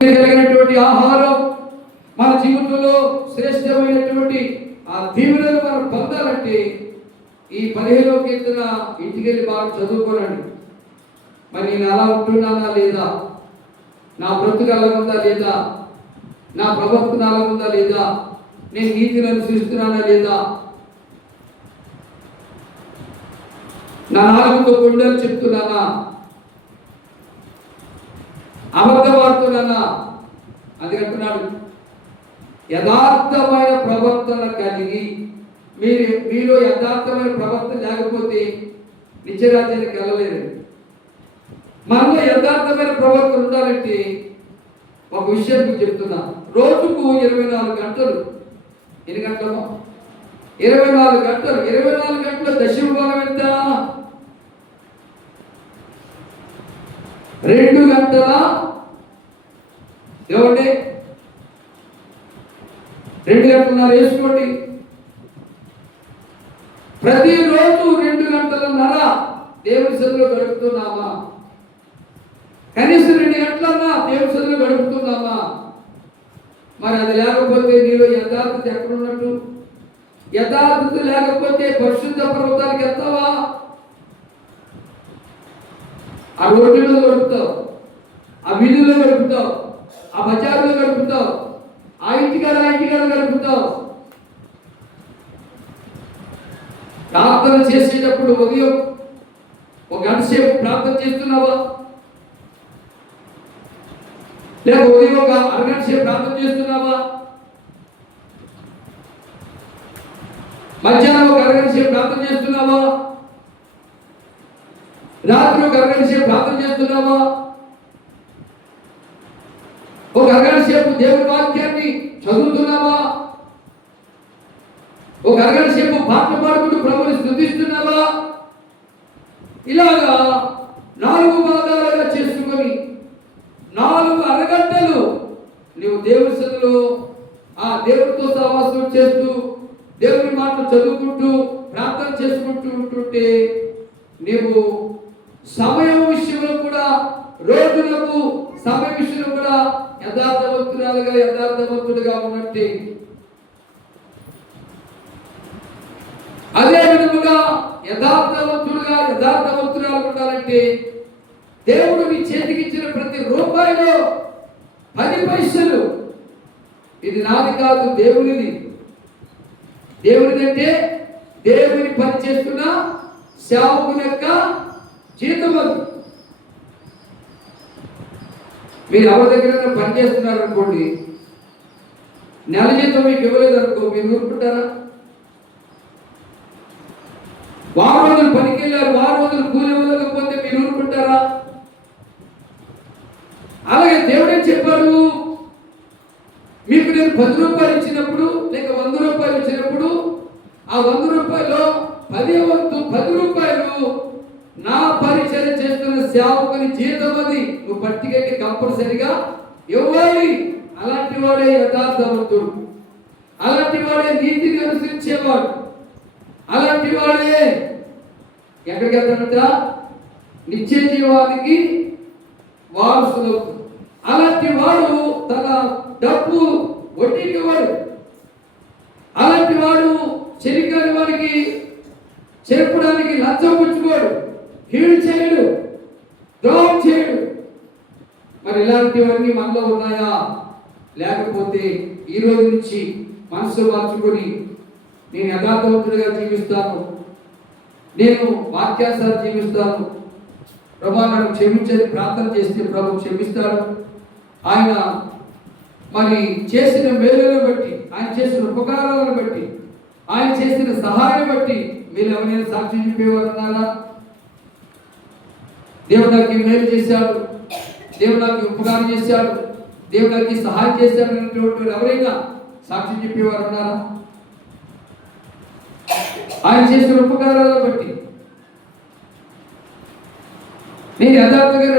కలిగినటువంటి ఆహారం మన జీవితంలో శ్రేష్టమైనటువంటి ఆ దీవెనలు మనం పొందాలంటే ఈ పదిహేనో కీర్తన ఇంటికి వెళ్ళి బాగా చదువుకోనండి. మరి నేను అలా ఉంటున్నానా లేదా? నా బ్రతుకు అలా ఉందా లేదా? నా ప్రవర్తన అలా ఉందా లేదా? నేను నీతిని అనుసరిస్తున్నానా లేదా? నా నాలుగుతో కొండలు చెప్తున్నానా? అబద్ధమాడుతున్నానా అది అంటున్నాడు. యథార్థమైన ప్రవర్తన కలిగి మీరు మీలో యథార్థమైన ప్రవర్తన లేకపోతే నిత్యరాజ్యానికి వెళ్ళలేరు. మనలో యథార్థమైన ప్రవర్తన ఉండాలంటే ఒక విషయం మీకు చెప్తున్నా. రోజుకు ఇరవై నాలుగు గంటలు. ఎన్ని గంటలు ఇరవై నాలుగు గంటలు. ఇరవై నాలుగు గంటలు దశమ భాగం ఎంత? రెండు గంటల రెండు గంటలున్నర వేసుకోండి. ప్రతిరోజు రెండు గంటలన్నర దేవుని సదిలో గడుపుతున్నామా? కనీసం రెండు గంటలన్నా దేవుని సదిలో గడుపుతున్నామా? మరి అది లేకపోతే నీలో యథార్థత ఎక్కడున్నట్టు? యథార్థత లేకపోతే పరిశుద్ధ పర్వతానికి ఎత్తావా? ఆ రోడ్డులో గడుపుతావు ఆ వీధిలో గడుపుతావు ఆ బజారులో గడుపుతావు ఆ ఇంటికాడ ఆ ఇంటికాడ గడుపుతావు ప్రార్థన చేసేటప్పుడు ఉదయం ఒక గంట సేపు ప్రార్థన చేస్తున్నావా? లేక ఉదయం ఒక అరగంట సేపు ప్రార్థన చేస్తున్నావా? మధ్యాహ్నం ఒక అరగంట సేపు ప్రార్థన చేస్తున్నావా? రాత్రి ఒక అరగంట సేపు ప్రార్థన చేస్తున్నావా ఒక అరగంట సేపు దేవుని వాక్యాన్ని చదువుతున్నావా? ఒక అరగంట సేపు పాటలు పాడుకుంటూ ప్రభుని స్థుతిస్తున్నావా? ఇలాగా నాలుగు భాగాలుగా చేసుకొని నాలుగు అరగంటలు నువ్వు దేవుని సన్నిలో ఆ దేవుడితో సహవాసం చేస్తూ దేవుని మాటలు చదువుకుంటూ ప్రార్థన చేసుకుంటూ ఉంటుంటే నీవు సమయం విషయంలో కూడా రోజులకు సమయ విషయంలో కూడా యథార్థవంతురాలుగా యథార్థవంతుడుగా ఉన్నట్టే. అదే విధముగా యథార్థవంతుడుగా యథార్థవంతురాలు ఉండాలంటే దేవుడు మీ చేతికి ఇచ్చిన ప్రతి రూపాయిలో పది పైసలు. ఇది నాది కాదు దేవునిది. దేవునిది అంటే దేవుని పని చేస్తున్న సేవకుని యొక్క జీతం అది మీరు ఎవరి దగ్గర పని చేస్తున్నారు అనుకోండి నెల జీతం మీకు ఇవ్వలేదు అనుకో మీరు ఊరుకుంటారా? వారం రోజులు పనికి వెళ్ళారు వారం రోజులు కూలి ఇవ్వలేకపోతే మీరు ఊరుకుంటారా? అలాగే దేవుడే చెప్పారు మీకు నేను పది రూపాయలు ఇచ్చినప్పుడు లేక వంద రూపాయలు ఇచ్చినప్పుడు ఆ వంద రూపాయలు పదే వంతు పది రూపాయలు నా పరిచయం చేస్తున్న సేవకుని జీతం అది. నువ్వు పట్టికెళ్ళి కంపల్సరిగా ఇవ్వాలి అలాంటి వాడే యథార్థవంతుడు. అలాంటి వాడే నీతిని అనుసరించేవాడు. అలాంటి వాడే ఎక్కడికి వెళ్తాడంట? నిత్య జీవానికి వారసులు అలాంటి వాడు తన డబ్బు వడ్డీకి వాడు అలాంటి వాడు చెరికాని వాడికి చెప్పడానికి లంచం పుచ్చుకోడు. కీడు చేయడు ద్రోహం చేయడు. మరి ఇలాంటివన్నీ మనలో ఉన్నాయా? లేకపోతే ఈ రోజు నుంచి మనసు మార్చుకొని నేను యథార్థవంతుడిగా జీవిస్తాను. నేను వాక్యాసారి జీవిస్తాను. ప్రభా నన్ను క్షమించని ప్రార్థన చేస్తే ప్రభు క్షమిస్తాడు. ఆయన మరి చేసిన మేలులను బట్టి ఆయన చేసిన ఉపకారాలను బట్టి ఆయన చేసిన సహాయం బట్టి మీరు ఎవరైనా సాక్షి చెప్పేవారు ఉన్నారా దేవుడు నాకు మేలు చేశాడు. దేవుడు నాకు ఉపకారం చేశాడు. దేవుడు నాకు సహాయం చేశాడు అనేటువంటి ఎవరైనా సాక్షి చెప్పేవారు ఉన్నారా? ఆయన చేసిన ఉపకారాలను బట్టి. నేను యథార్థంగా